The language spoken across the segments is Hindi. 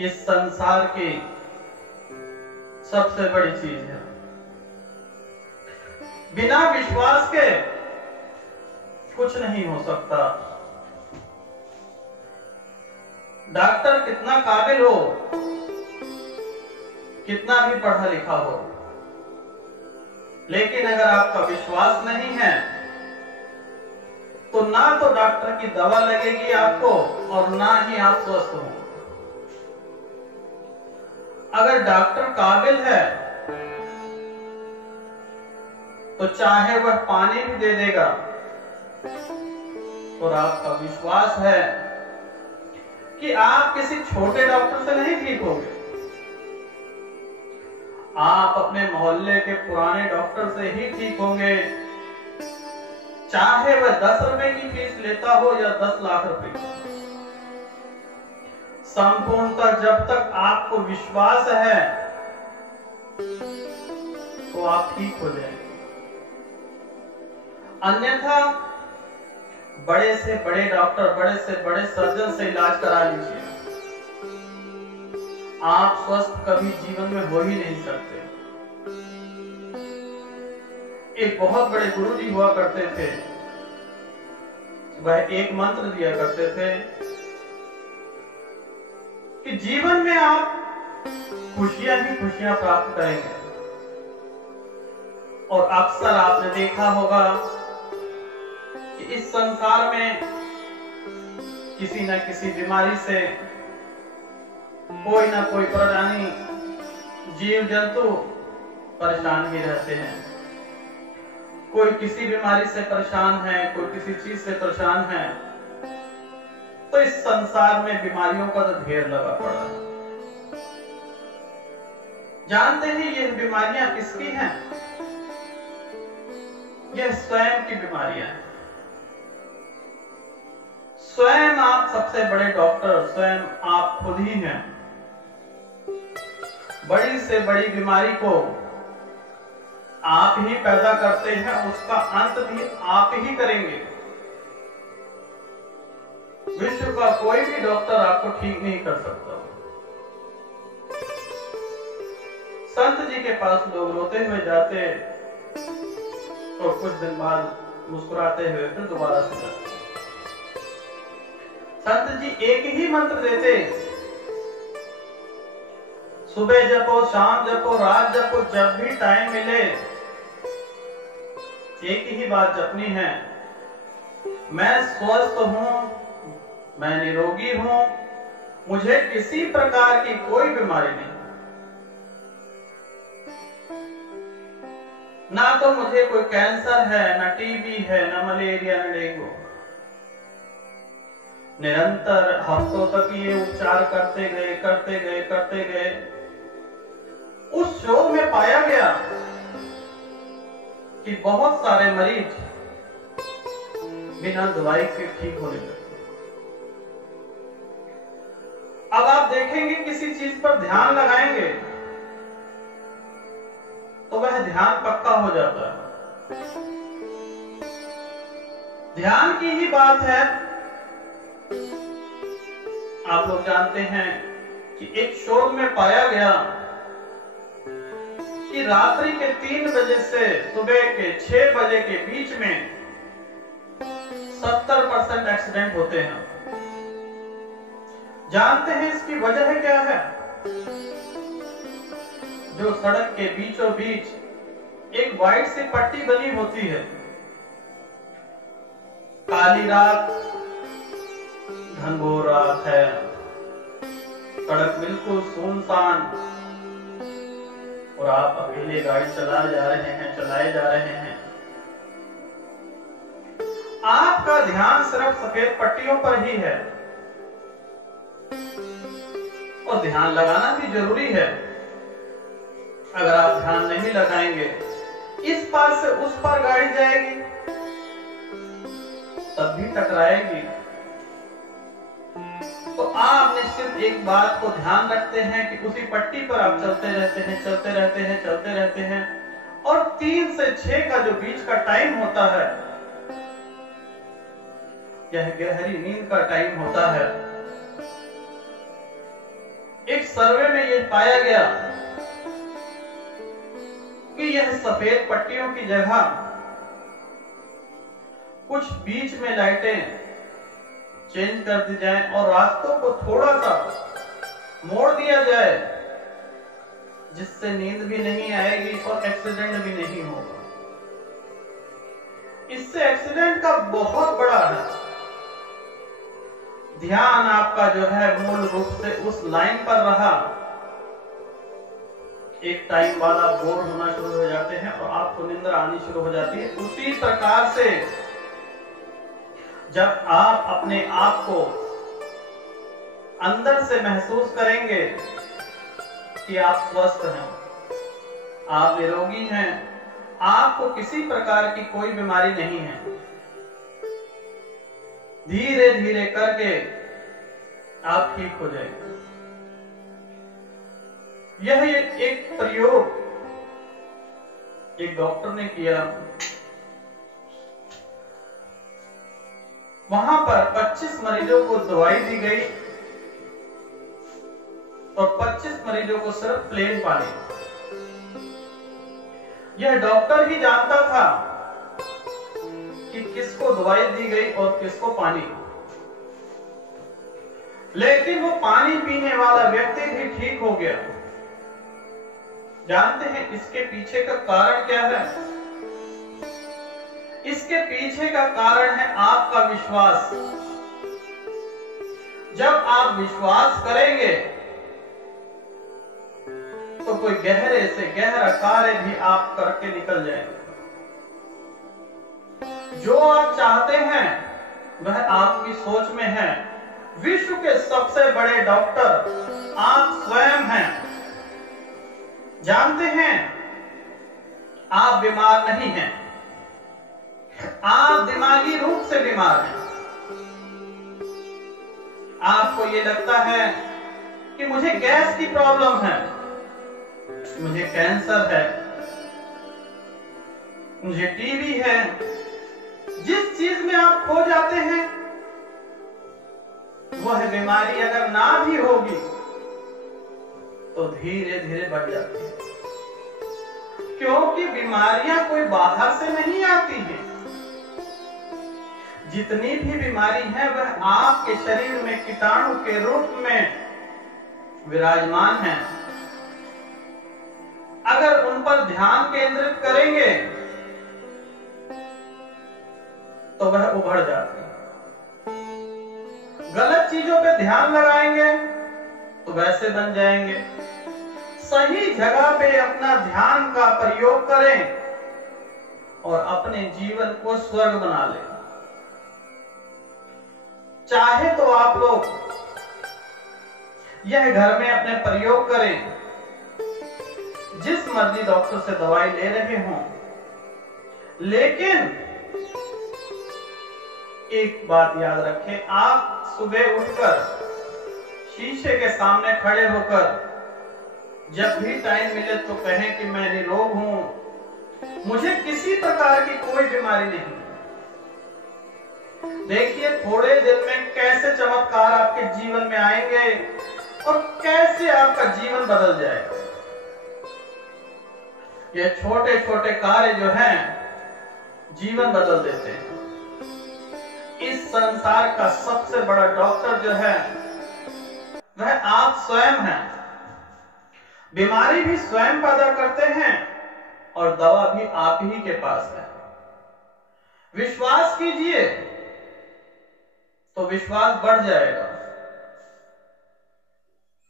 इस संसार की सबसे बड़ी चीज है। बिना विश्वास के कुछ नहीं हो सकता। डॉक्टर कितना काबिल हो, कितना भी पढ़ा लिखा हो, लेकिन अगर आपका विश्वास नहीं है तो ना तो डॉक्टर की दवा लगेगी आपको और ना ही आप स्वस्थ होंगे। अगर डॉक्टर काबिल है तो चाहे वह पानी भी दे देगा, और आपका विश्वास है कि आप किसी छोटे डॉक्टर से नहीं ठीक होंगे, आप अपने मोहल्ले के पुराने डॉक्टर से ही ठीक होंगे, चाहे वह 10 रुपए की फीस लेता हो या 10 लाख रुपए की। संपूर्णतः जब तक आपको विश्वास है तो आप ठीक हो जाएंगे। अन्यथा बड़े से बड़े डॉक्टर, बड़े से बड़े सर्जन से इलाज करा लीजिए, आप स्वस्थ कभी जीवन में हो ही नहीं सकते। एक बहुत बड़े गुरुजी हुआ करते थे, वह एक मंत्र दिया करते थे कि जीवन में आप खुशियां ही खुशियां प्राप्त करेंगे। और अक्सर आपने देखा होगा कि इस संसार में किसी न किसी बीमारी से कोई ना कोई प्राणी, जीव जंतु परेशान ही रहते हैं। कोई किसी बीमारी से परेशान है, कोई किसी चीज से परेशान है। तो इस संसार में बीमारियों का तो ढेर लगा पड़ा है। जानते हैं ये बीमारियां किसकी हैं? यह स्वयं की बीमारियां हैं। स्वयं आप सबसे बड़े डॉक्टर, स्वयं आप खुद ही हैं। बड़ी से बड़ी बीमारी को आप ही पैदा करते हैं, उसका अंत भी आप ही करेंगे। विश्व का कोई भी डॉक्टर आपको ठीक नहीं कर सकता। संत जी के पास लोग रोते हुए जाते और कुछ दिन बाद मुस्कुराते हुए फिर दोबारा से जाते। संत जी एक ही मंत्र देते, सुबह जपो, शाम जपो, रात जपो, जब भी टाइम मिले एक ही बात जपनी है, मैं स्वस्थ हूं, मैं निरोगी हूं, मुझे किसी प्रकार की कोई बीमारी नहीं, ना तो मुझे कोई कैंसर है, ना टीबी है, ना मलेरिया, ना डेंगू। निरंतर हफ्तों तक ये उपचार करते गए। उस शोध में पाया गया कि बहुत सारे मरीज बिना दवाई के ठीक होने लगे। अब आप देखेंगे किसी चीज पर ध्यान लगाएंगे तो वह ध्यान पक्का हो जाता है। ध्यान की ही बात है। आप लोग जानते हैं कि एक शोध में पाया गया कि रात्रि के 3 बजे से सुबह के 6 बजे के बीच में 70% एक्सीडेंट होते हैं। जानते हैं इसकी वजह क्या है? जो सड़क के बीचों बीच एक वाइट सी पट्टी बनी होती है, काली रात, घनघोर रात है, सड़क बिल्कुल सुनसान और आप अकेले गाड़ी चलाए जा रहे हैं। आपका ध्यान सिर्फ सफेद पट्टियों पर ही है और ध्यान लगाना भी जरूरी है। अगर आप ध्यान नहीं लगाएंगे, इस पार से उस पार गाड़ी जाएगी, तब भी टकराएगी। तो आप निश्चित एक बात को ध्यान रखते हैं कि उसी पट्टी पर आप चलते रहते हैं और 3 से 6 का जो बीच का टाइम होता है, यह गहरी नींद का टाइम होता है। एक सर्वे में यह पाया गया कि यह सफेद पट्टियों की जगह कुछ बीच में लाइटें चेंज कर दी जाए और रास्तों को थोड़ा सा मोड़ दिया जाए, जिससे नींद भी नहीं आएगी और एक्सीडेंट भी नहीं होगा। इससे एक्सीडेंट का बहुत बड़ा है, ध्यान आपका जो है मूल रूप से उस लाइन पर रहा। एक टाइम बाद आप बोर होना शुरू हो जाते हैं और आपको निंद्रा आनी शुरू हो जाती है। उसी प्रकार से जब आप अपने आप को अंदर से महसूस करेंगे कि आप स्वस्थ हैं, आप निरोगी हैं, आपको किसी प्रकार की कोई बीमारी नहीं है, धीरे धीरे करके आप ठीक हो जाएंगे। यह एक प्रयोग एक डॉक्टर ने किया। वहां पर 25 मरीजों को दवाई दी गई और 25 मरीजों को सिर्फ प्लेन पानी। यह डॉक्टर ही जानता था कि किसको दवाई दी गई और किसको पानी, लेकिन वो पानी पीने वाला व्यक्ति भी ठीक हो गया। जानते हैं इसके पीछे का कारण क्या है? इसके पीछे का कारण है आपका विश्वास। जब आप विश्वास करेंगे तो कोई गहरे से गहरा कार्य भी आप करके निकल जाएंगे। जो आप चाहते हैं वह आपकी सोच में है। विश्व के सबसे बड़े डॉक्टर आप स्वयं हैं। जानते हैं आप बीमार नहीं हैं, आप दिमागी रूप से बीमार हैं। आपको ये लगता है कि मुझे गैस की प्रॉब्लम है, मुझे कैंसर है, मुझे टीबी है। जिस चीज में आप खो जाते हैं वह बीमारी अगर ना भी होगी तो धीरे धीरे बढ़ जाती है, क्योंकि बीमारियां कोई बाहर से नहीं आती हैं। जितनी भी बीमारी है वह आपके शरीर में कीटाणु के रूप में विराजमान है। अगर उन पर ध्यान केंद्रित करेंगे तो वह उभर जाती है। गलत चीजों पे ध्यान लगाएंगे तो वैसे बन जाएंगे। सही जगह पे अपना ध्यान का प्रयोग करें और अपने जीवन को स्वर्ग बना लें। चाहे तो आप लोग यह घर में अपने प्रयोग करें, जिस मर्जी डॉक्टर से दवाई ले रहे हों, लेकिन एक बात याद रखें, आप सुबह उठकर शीशे के सामने खड़े होकर जब भी टाइम मिले तो कहें कि मैं निरोग हूं, मुझे किसी प्रकार की कोई बीमारी नहीं। देखिए थोड़े दिन में कैसे चमत्कार आपके जीवन में आएंगे और कैसे आपका जीवन बदल जाएगा। ये छोटे छोटे कार्य जो हैं जीवन बदल देते हैं। इस संसार का सबसे बड़ा डॉक्टर जो है वह आप स्वयं हैं। बीमारी भी स्वयं पैदा करते हैं और दवा भी आप ही के पास है। विश्वास कीजिए तो विश्वास बढ़ जाएगा।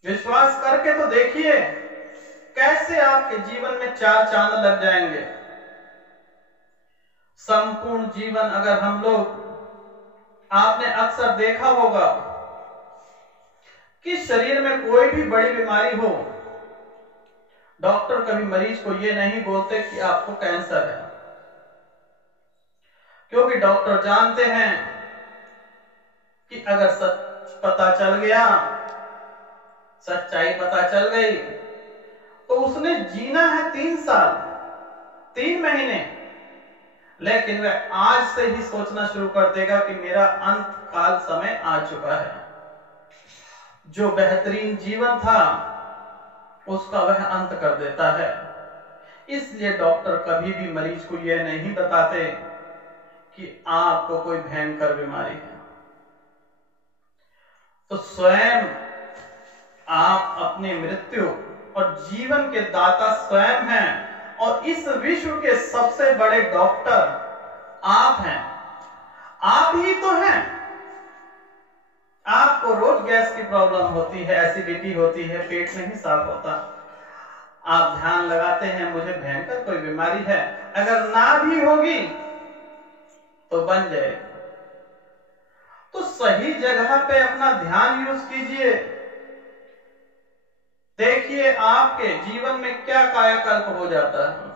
विश्वास करके तो देखिए कैसे आपके जीवन में 4 चांद लग जाएंगे। संपूर्ण जीवन अगर हम लोग, आपने अक्सर देखा होगा कि शरीर में कोई भी बड़ी बीमारी हो, डॉक्टर कभी मरीज को यह नहीं बोलते कि आपको कैंसर है, क्योंकि डॉक्टर जानते हैं कि अगर सच पता चल गया, सच्चाई पता चल गई तो उसने जीना है 3 साल 3 महीने, लेकिन वह आज से ही सोचना शुरू कर देगा कि मेरा अंत काल समय आ चुका है। जो बेहतरीन जीवन था उसका वह अंत कर देता है। इसलिए डॉक्टर कभी भी मरीज को यह नहीं बताते कि आपको कोई भयंकर बीमारी है। तो स्वयं आप अपनी मृत्यु और जीवन के दाता स्वयं हैं, और इस विश्व के सबसे बड़े डॉक्टर आप हैं। आप ही तो हैं। आपको रोज गैस की प्रॉब्लम होती है, एसिडिटी होती है, पेट नहीं साफ होता, आप ध्यान लगाते हैं मुझे भयंकर कोई बीमारी है, अगर ना भी होगी तो बन जाएगी। तो सही जगह पे अपना ध्यान यूज कीजिए। देखिए आपके जीवन में क्या कायाकल्प हो जाता है।